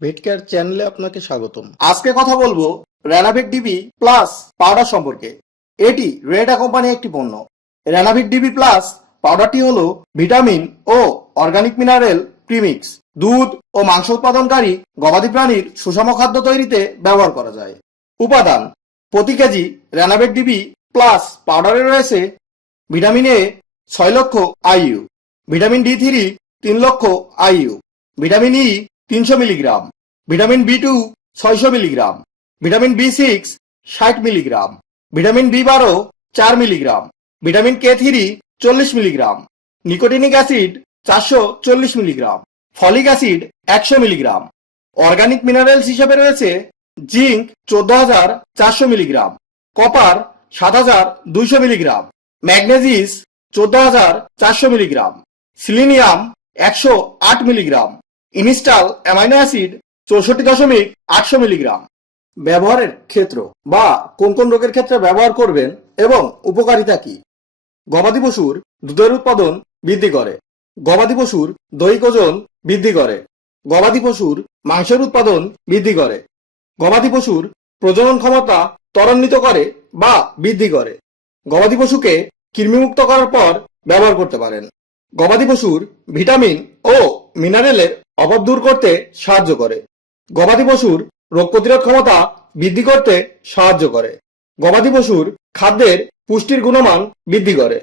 ভেটকেয়ার চ্যানেলে আপনাকে স্বাগতম। আজকে কথা বলব রেনাভিট ডিবি প্লাস পাউডার সম্পর্কে। এটি রেডা কোম্পানির একটি পণ্য। রেনাভিট ডিবি প্লাস পাউডারটি হলো ভিটামিন ও অর্গানিক মিনারেল প্রিমিক্স দুধ ও মাংস উৎপাদনকারী গবাদি প্রাণীর সুষম খাদ্য তৈরিতে ব্যবহার করা যায়। উপাদান, প্রতি কেজি রেনাভিট ডিবি প্লাস পাউডারে রয়েছে ভিটামিন এ ছয় লক্ষ আইইউ ভিটামিন ডি থ্রি তিন লক্ষ আইইউ ভিটামিন ই তিনশো মিলিগ্রাম, ভিটামিন বি টু ছয়শো মিলিগ্রাম, ভিটামিন বি সিক্স ষাট মিলিগ্রাম, ভিটামিন বি বারো চার মিলিগ্রাম, ভিটামিন কে থ্রি চল্লিশ মিলিগ্রাম, নিকোটিনিক অ্যাসিড চারশো চল্লিশ মিলিগ্রাম, ফলিক অ্যাসিড একশো মিলিগ্রাম। অর্গানিক মিনারেলস হিসেবে রয়েছে জিঙ্ক চোদ্দ হাজার চারশো মিলিগ্রাম, কপার সাত হাজার দুইশো মিলিগ্রাম ম্যাগনেজিস চোদ্দ হাজার চারশো মিলিগ্রাম, সিলিনিয়াম একশো আট মিলিগ্রাম ইনিস্টাল অ্যামাইনো অ্যাসিড চৌষট্টি দশমিক আটশো মিলিগ্রাম। ব্যবহারের ক্ষেত্র বা কোন কোন রোগের ক্ষেত্রে ব্যবহার করবেন এবং উপকারিতা কি? গবাদি পশুর দুধের উৎপাদন বৃদ্ধি করে। গবাদি পশুর দৈহিক ওজন বৃদ্ধি করে। গবাদি পশুর মাংসের উৎপাদন বৃদ্ধি করে। গবাদি পশুর প্রজনন ক্ষমতা ত্বরান্বিত করে বা বৃদ্ধি করে। গবাদি পশুকে কৃমিমুক্ত করার পর ব্যবহার করতে পারেন। গবাদি পশুর ভিটামিন ও মিনারেলের অভাব দূর করতে সাহায্য করে। গবাদি পশুর রোগ প্রতিরোধ ক্ষমতা বৃদ্ধি করতে সাহায্য করে। গবাদি পশুর খাদ্যের পুষ্টির গুণমান বৃদ্ধি করে।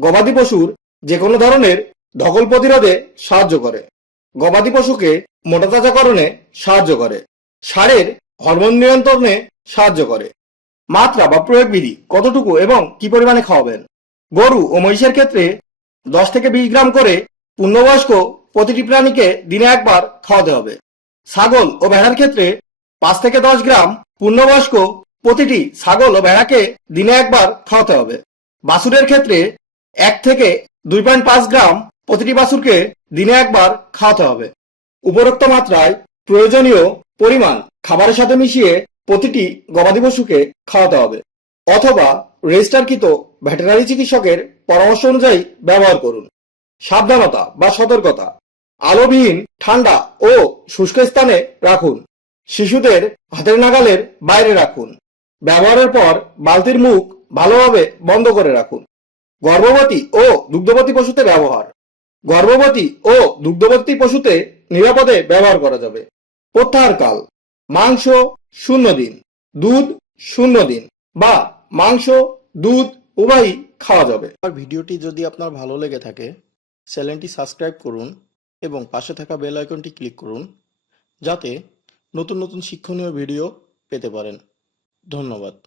গবাদি পশুর যে কোনো ধরনের ধকল প্রতিরোধে সাহায্য করে। গবাদি পশুকে মোটাতাজাকরণে সাহায্য করে। সারের হরমোন নিয়ন্ত্রণে সাহায্য করে। মাত্রা বা প্রয়োগ বিধি কতটুকু এবং কি পরিমাণে খাওয়াবেন? গরু ও মহিষের ক্ষেত্রে দশ থেকে বিশ গ্রাম করে পূর্ণবয়স্ক প্রতিটি প্রাণীকে দিনে একবার খাওয়াতে হবে। ছাগল ও ভেড়ার ক্ষেত্রে পাঁচ থেকে দশ গ্রাম পূর্ণবয়স্ক প্রতিটি ছাগল ও ভেড়াকে দিনে একবার খাওয়াতে হবে। বাছুরের ক্ষেত্রে এক থেকে দুই পয়েন্ট পাঁচ গ্রাম প্রতিটি বাছুরকে দিনে একবার খাওয়াতে হবে। উপরোক্ত মাত্রায় প্রয়োজনীয় পরিমাণ খাবারের সাথে মিশিয়ে প্রতিটি গবাদি পশুকে খাওয়াতে হবে অথবা রেজিস্টারকৃত ভেটেরিনারি চিকিৎসকের পরামর্শ অনুযায়ী ব্যবহার করুন। সাবধানতা বা সতর্কতা। আলোবিহীন, ঠান্ডা ও শুষ্ক স্থানে রাখুন। শিশুদের হাতের নাগালের বাইরে রাখুন। ব্যবহারের পর বালতির মুখ ভালোভাবে বন্ধ করে রাখুন। গর্ভবতী ও দুগ্ধবতী পশুতে ব্যবহার। গর্ভবতী ও দুগ্ধবতী পশুতে নিরাপদে ব্যবহার করা যাবে। প্রত্যাহারকাল মাংস শূন্য দিন, দুধ শূন্য দিন বা মাংস, দুধ উভয়ই খাওয়া যাবে। আর ভিডিওটি যদি আপনার ভালো লেগে থাকে, চ্যানেলটি সাবস্ক্রাইব করুন। এবং পাশে থাকা বেল আইকনটি ক্লিক করুন, যাতে নতুন নতুন শিক্ষণীয় ভিডিও পেতে পারেন। ধন্যবাদ।